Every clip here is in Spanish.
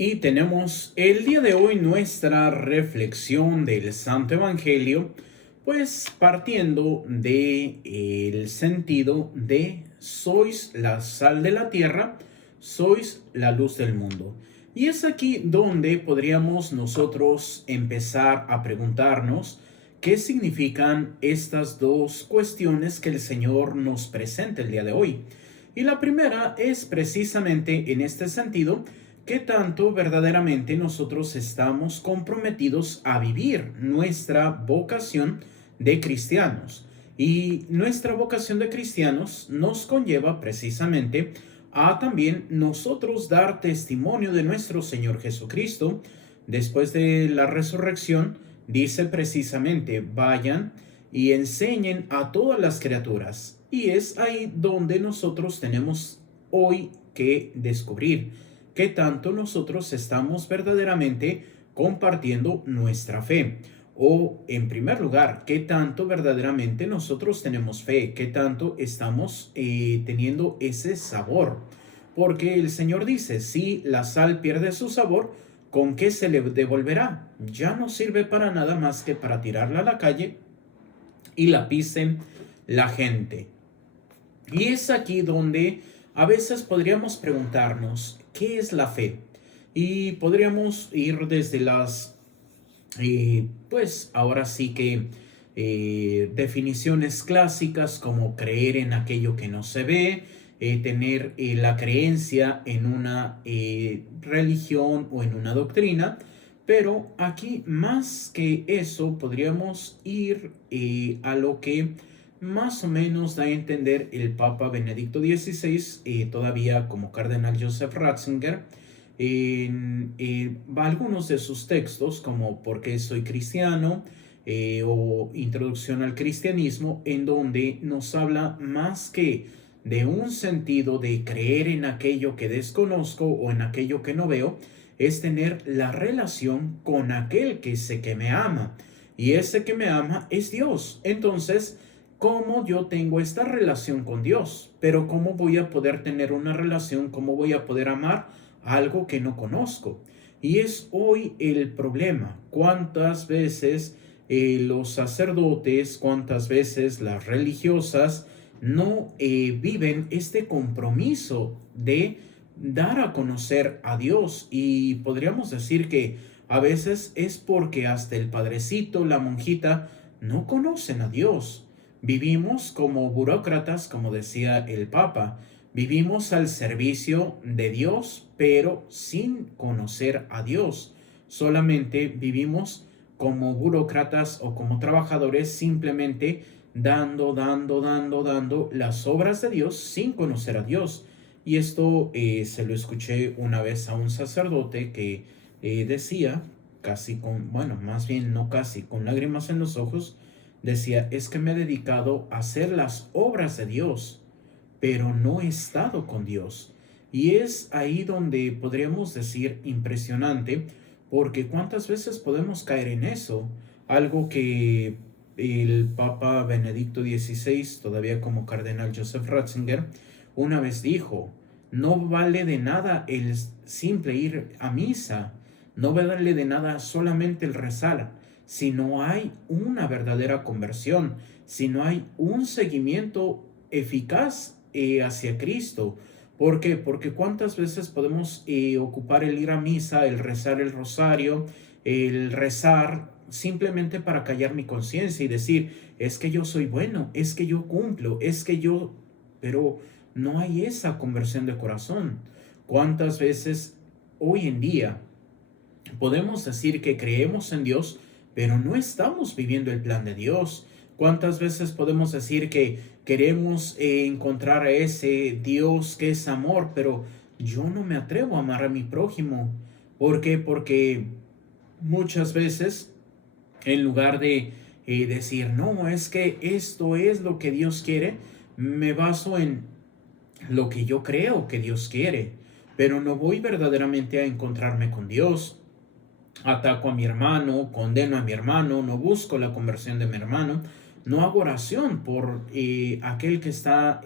Y tenemos el día de hoy nuestra reflexión del Santo Evangelio, pues partiendo de el sentido de sois la sal de la tierra, sois la luz del mundo. Y es aquí donde podríamos nosotros empezar a preguntarnos qué significan estas dos cuestiones que el Señor nos presenta el día de hoy. Y la primera es precisamente en este sentido: ¿qué tanto verdaderamente nosotros estamos comprometidos a vivir nuestra vocación de cristianos? Y nuestra vocación de cristianos nos conlleva precisamente a también nosotros dar testimonio de nuestro Señor Jesucristo. Después de la resurrección, dice precisamente: vayan y enseñen a todas las criaturas. Y es ahí donde nosotros tenemos hoy que descubrir qué tanto nosotros estamos verdaderamente compartiendo nuestra fe. O, en primer lugar, qué tanto verdaderamente nosotros tenemos fe, qué tanto estamos teniendo ese sabor. Porque el Señor dice: si la sal pierde su sabor, ¿con qué se le devolverá? Ya no sirve para nada más que para tirarla a la calle y la pisen la gente. Y es aquí donde a veces podríamos preguntarnos: ¿qué es la fe? Y podríamos ir desde pues ahora sí que definiciones clásicas, como creer en aquello que no se ve, tener la creencia en una religión o en una doctrina. Pero aquí, más que eso, podríamos ir a lo que más o menos da a entender el Papa Benedicto XVI, todavía como cardenal Joseph Ratzinger, en algunos de sus textos, como ¿Por qué soy cristiano? O Introducción al cristianismo, en donde nos habla más que de un sentido de creer en aquello que desconozco o en aquello que no veo, es tener la relación con aquel que sé que me ama. Y ese que me ama es Dios. Entonces, ¿cómo yo tengo esta relación con Dios? Pero ¿cómo voy a poder tener una relación? ¿Cómo voy a poder amar algo que no conozco? Y es hoy el problema. ¿Cuántas veces los sacerdotes, cuántas veces las religiosas no viven este compromiso de dar a conocer a Dios? Y podríamos decir que a veces es porque hasta el padrecito, la monjita, no conocen a Dios. Vivimos como burócratas, como decía el Papa. Vivimos al servicio de Dios, pero sin conocer a Dios. Solamente vivimos como burócratas o como trabajadores, simplemente dando las obras de Dios sin conocer a Dios. Y esto se lo escuché una vez a un sacerdote que decía, casi con, bueno, más bien no casi, con lágrimas en los ojos, decía: es que me he dedicado a hacer las obras de Dios, pero no he estado con Dios. Y es ahí donde podríamos decir impresionante, porque cuántas veces podemos caer en eso. Algo que el Papa Benedicto XVI, todavía como cardenal Joseph Ratzinger, una vez dijo: no vale de nada el simple ir a misa, no vale de nada solamente el rezar, si no hay una verdadera conversión, si no hay un seguimiento eficaz hacia Cristo. ¿Por qué? Porque cuántas veces podemos ocupar el ir a misa, el rezar el rosario, el rezar simplemente para callar mi conciencia y decir: es que yo soy bueno, es que yo cumplo, es que yo... Pero no hay esa conversión de corazón. ¿Cuántas veces hoy en día podemos decir que creemos en Dios, pero no estamos viviendo el plan de Dios? ¿Cuántas veces podemos decir que queremos encontrar a ese Dios que es amor, pero yo no me atrevo a amar a mi prójimo? ¿Por qué? Porque muchas veces, en lugar de decir: no, es que esto es lo que Dios quiere, me baso en lo que yo creo que Dios quiere, pero no voy verdaderamente a encontrarme con Dios. Ataco a mi hermano, condeno a mi hermano, no busco la conversión de mi hermano, no hago oración por aquel que está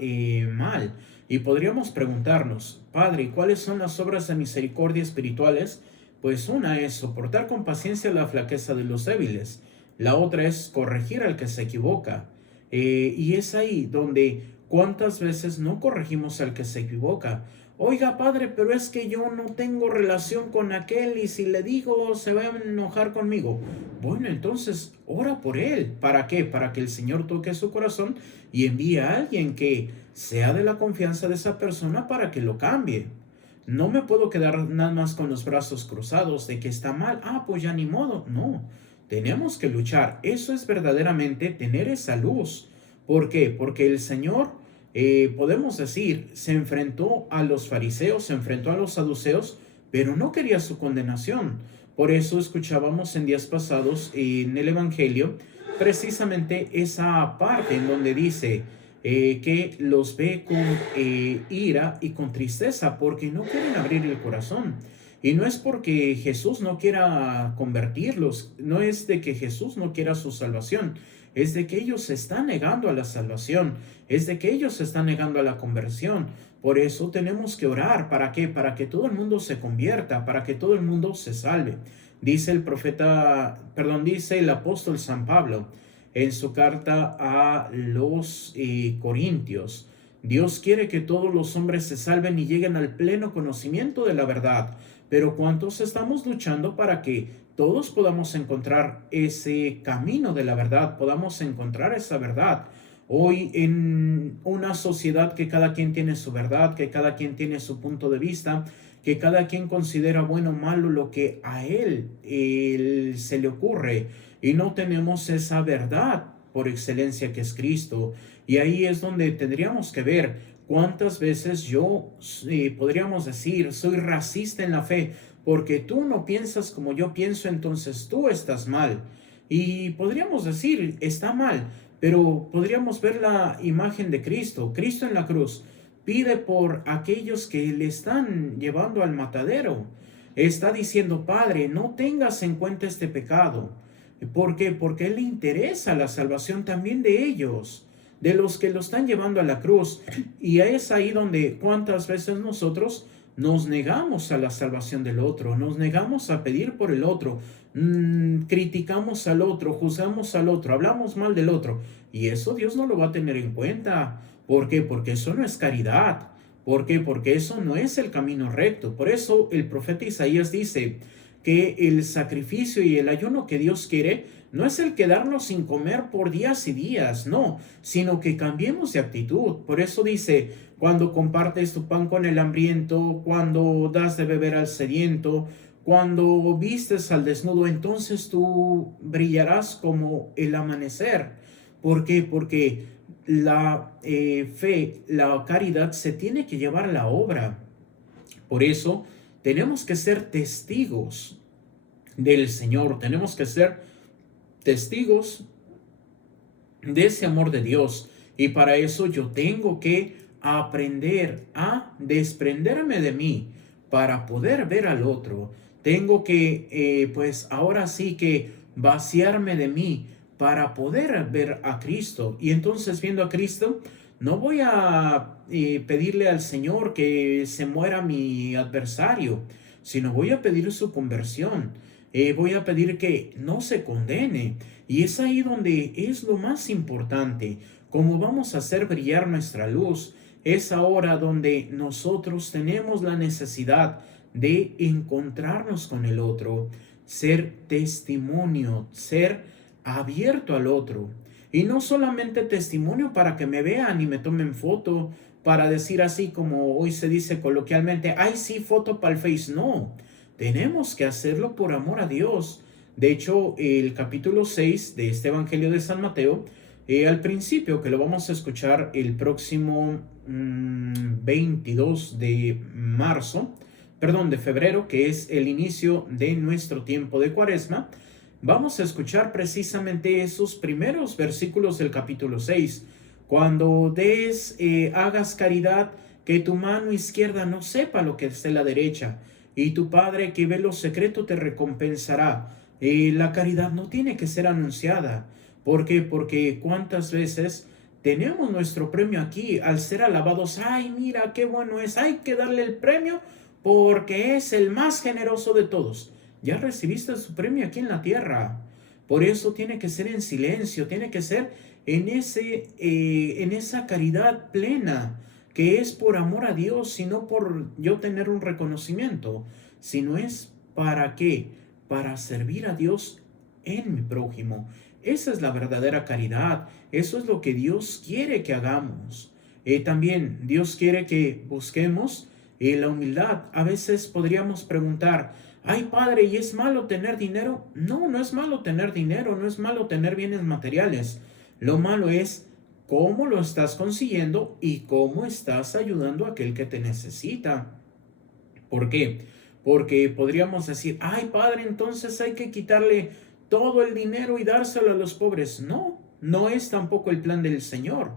mal. Y podríamos preguntarnos: Padre, ¿y cuáles son las obras de misericordia espirituales? Pues una es soportar con paciencia la flaqueza de los débiles. La otra es corregir al que se equivoca. Y es ahí donde cuántas veces no corregimos al que se equivoca. Oiga, padre, pero es que yo no tengo relación con aquel y si le digo se va a enojar conmigo. Bueno, entonces ora por él. ¿Para qué? Para que el Señor toque su corazón y envíe a alguien que sea de la confianza de esa persona para que lo cambie. No me puedo quedar nada más con los brazos cruzados de que está mal. Ah, pues ya ni modo. No, tenemos que luchar. Eso es verdaderamente tener esa luz. ¿Por qué? Porque el Señor, podemos decir, se enfrentó a los fariseos, se enfrentó a los saduceos, pero no quería su condenación. Por eso escuchábamos en días pasados en el Evangelio precisamente esa parte en donde dice que los ve con ira y con tristeza porque no quieren abrir el corazón. Y no es porque Jesús no quiera convertirlos, no es de que Jesús no quiera su salvación, es de que ellos se están negando a la salvación, es de que ellos se están negando a la conversión. Por eso tenemos que orar. ¿Para qué? Para que todo el mundo se convierta, para que todo el mundo se salve. Dice el profeta, perdón, dice el apóstol San Pablo en su carta a los Corintios. Dios quiere que todos los hombres se salven y lleguen al pleno conocimiento de la verdad. Pero ¿cuántos estamos luchando para que todos podamos encontrar ese camino de la verdad, podamos encontrar esa verdad? Hoy en una sociedad que cada quien tiene su verdad, que cada quien tiene su punto de vista, que cada quien considera bueno o malo lo que a él se le ocurre, y no tenemos esa verdad por excelencia que es Cristo. Y ahí es donde tendríamos que ver cuántas veces yo, podríamos decir, soy racista en la fe, porque tú no piensas como yo pienso, entonces tú estás mal. Y podríamos decir, está mal, pero podríamos ver la imagen de Cristo, Cristo en la cruz. Pide por aquellos que le están llevando al matadero. Está diciendo, Padre, no tengas en cuenta este pecado. ¿Por qué? Porque Él le interesa la salvación también de ellos, de los que lo están llevando a la cruz. Y es ahí donde cuántas veces nosotros nos negamos a la salvación del otro, nos negamos a pedir por el otro, criticamos al otro, juzgamos al otro, hablamos mal del otro. Y eso Dios no lo va a tener en cuenta. ¿Por qué? Porque eso no es caridad. ¿Por qué? Porque eso no es el camino recto. Por eso el profeta Isaías dice que el sacrificio y el ayuno que Dios quiere no es el quedarnos sin comer por días y días, no, sino que cambiemos de actitud. Por eso dice, cuando compartes tu pan con el hambriento, cuando das de beber al sediento, cuando vistes al desnudo, entonces tú brillarás como el amanecer. ¿Por qué? Porque la fe, la caridad se tiene que llevar a la obra. Por eso tenemos que ser testigos del Señor, tenemos que ser testigos de ese amor de Dios. Y para eso yo tengo que aprender a desprenderme de mí para poder ver al otro. Tengo que, pues ahora sí que vaciarme de mí para poder ver a Cristo. Y entonces viendo a Cristo, no voy a pedirle al Señor que se muera mi adversario, sino voy a pedir su conversión. Voy a pedir que no se condene. Y es ahí donde es lo más importante. Cómo vamos a hacer brillar nuestra luz. Es ahora donde nosotros tenemos la necesidad de encontrarnos con el otro, ser testimonio, ser abierto al otro. Y no solamente testimonio para que me vean y me tomen foto, para decir así como hoy se dice coloquialmente, ay sí, foto para el Face. No, tenemos que hacerlo por amor a Dios. De hecho, el capítulo 6 de este Evangelio de San Mateo, al principio, que lo vamos a escuchar el próximo 22 de marzo, perdón, de febrero, que es el inicio de nuestro tiempo de Cuaresma, vamos a escuchar precisamente esos primeros versículos del capítulo 6. Cuando hagas caridad, que tu mano izquierda no sepa lo que es de la derecha, y tu Padre que ve lo secreto te recompensará. La caridad no tiene que ser anunciada. ¿Por qué? Porque cuántas veces tenemos nuestro premio aquí al ser alabados. Ay, mira qué bueno es, hay que darle el premio porque es el más generoso de todos. Ya recibiste su premio aquí en la tierra. Por eso tiene que ser en silencio, tiene que ser en esa caridad plena, que es por amor a Dios, sino por yo tener un reconocimiento, sino es para qué, para servir a Dios en mi prójimo. Esa es la verdadera caridad, eso es lo que Dios quiere que hagamos. También Dios quiere que busquemos la humildad. A veces podríamos preguntar, ay padre, ¿y es malo tener dinero? No, no es malo tener dinero, no es malo tener bienes materiales. Lo malo es cómo lo estás consiguiendo y cómo estás ayudando a aquel que te necesita. ¿Por qué? Porque podríamos decir, ay padre, entonces hay que quitarle todo el dinero y dárselo a los pobres. No, no es tampoco el plan del Señor.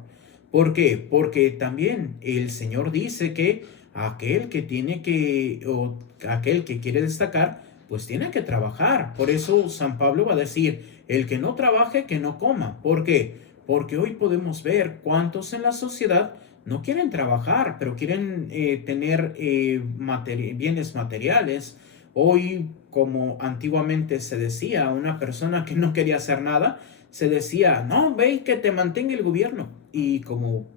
¿Por qué? Porque también el Señor dice que aquel que tiene que, o aquel que quiere destacar, pues tiene que trabajar. Por eso San Pablo va a decir, el que no trabaje, que no coma. ¿Por qué? Porque hoy podemos ver cuántos en la sociedad no quieren trabajar, pero quieren tener bienes materiales. Hoy, como antiguamente se decía, una persona que no quería hacer nada, se decía, no, ve y que te mantenga el gobierno. Y como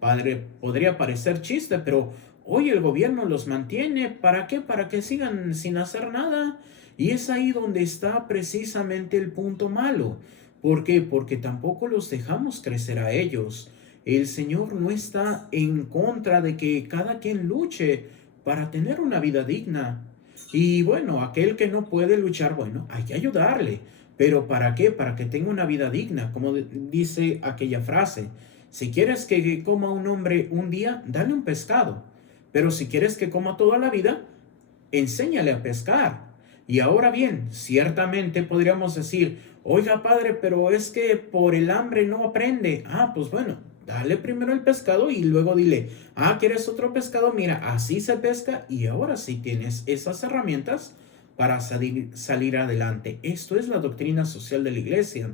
padre, podría parecer chiste, pero hoy el gobierno los mantiene. ¿Para qué? Para que sigan sin hacer nada. Y es ahí donde está precisamente el punto malo. ¿Por qué? Porque tampoco los dejamos crecer a ellos. El Señor no está en contra de que cada quien luche para tener una vida digna. Y bueno, aquel que no puede luchar, bueno, hay que ayudarle. Pero ¿para qué? Para que tenga una vida digna, como dice aquella frase. Si quieres que coma un hombre un día, dale un pescado. Pero si quieres que coma toda la vida, enséñale a pescar. Y ahora bien, ciertamente podríamos decir, oiga padre, pero es que por el hambre no aprende. Ah, pues bueno, dale primero el pescado y luego dile, ah, ¿quieres otro pescado? Mira, así se pesca y ahora sí tienes esas herramientas para salir adelante. Esto es la doctrina social de la iglesia.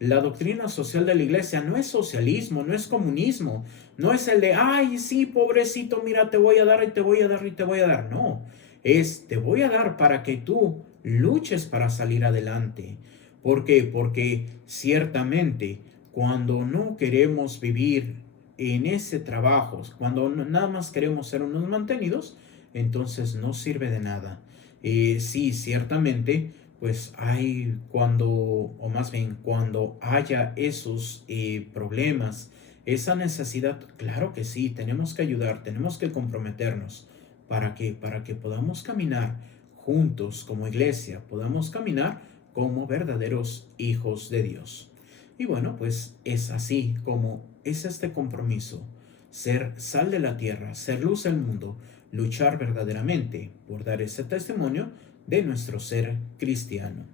La doctrina social de la iglesia no es socialismo, no es comunismo, no es el de, ay, sí, pobrecito, mira, te voy a dar y te voy a dar y te voy a dar. No, es te voy a dar para que tú luches para salir adelante. ¿Por qué? Porque ciertamente cuando no queremos vivir en ese trabajo, cuando nada más queremos ser unos mantenidos, entonces no sirve de nada. Sí, ciertamente, pues hay cuando, o más bien cuando haya esos problemas, esa necesidad, claro que sí, tenemos que ayudar, tenemos que comprometernos. ¿Para qué? Para que podamos caminar juntos como iglesia, podamos caminar como verdaderos hijos de Dios. Y bueno, pues es así como es este compromiso, ser sal de la tierra, ser luz del mundo, luchar verdaderamente por dar ese testimonio de nuestro ser cristiano.